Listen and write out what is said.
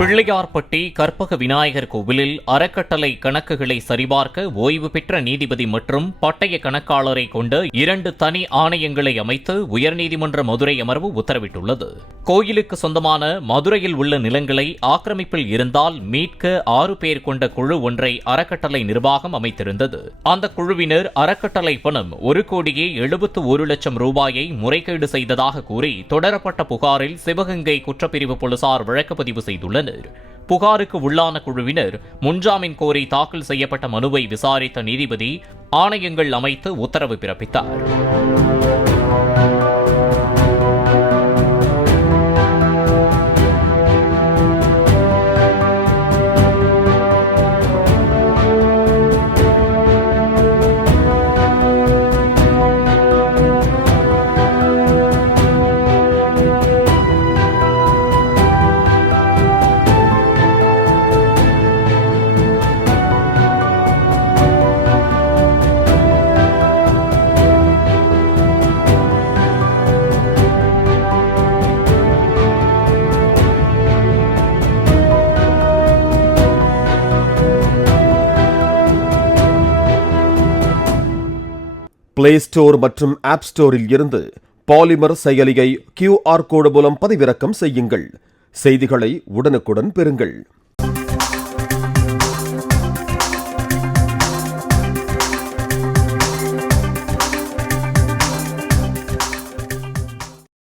பிள்ளையார்பட்டி கற்பக விநாயகர் கோவிலில் அறக்கட்டளை கணக்குகளை சரிபார்க்க ஓய்வு பெற்ற நீதிபதி மற்றும் பட்டய கணக்காளரை கொண்ட 2 தனி ஆணையங்களை அமைத்து உயர்நீதிமன்ற மதுரை அமர்வு உத்தரவிட்டுள்ளது. கோயிலுக்கு சொந்தமான மதுரையில் உள்ள நிலங்களை ஆக்கிரமிப்பில் இருந்தால் மீட்க 6 பேர் கொண்ட குழு ஒன்றை அறக்கட்டளை நிர்வாகம் அமைத்திருந்தது. அந்த குழுவினர் அறக்கட்டளை பணம் 1,71,00,000 ரூபாயை முறைகேடு செய்ததாக கூறி தொடரப்பட்ட புகாரில் சிவகங்கை குற்றப்பிரிவு போலீசார் வழக்குப்பதிவு செய்துள்ளனர். புகாருக்கு உள்ளான குழுவினர் முன்ஜாமீன் கோரி தாக்கல் செய்யப்பட்ட மனுவை விசாரித்த நீதிபதி ஆணையங்கள் அமைத்து உத்தரவு பிறப்பித்தார். பிளே ஸ்டோர் மற்றும் ஆப் ஸ்டோரில் இருந்து பாலிமர் செயலியை QR கோடு மூலம் பதிவிறக்கம் செய்யுங்கள். செய்திகளை உடனுக்குடன் பெறுங்கள்.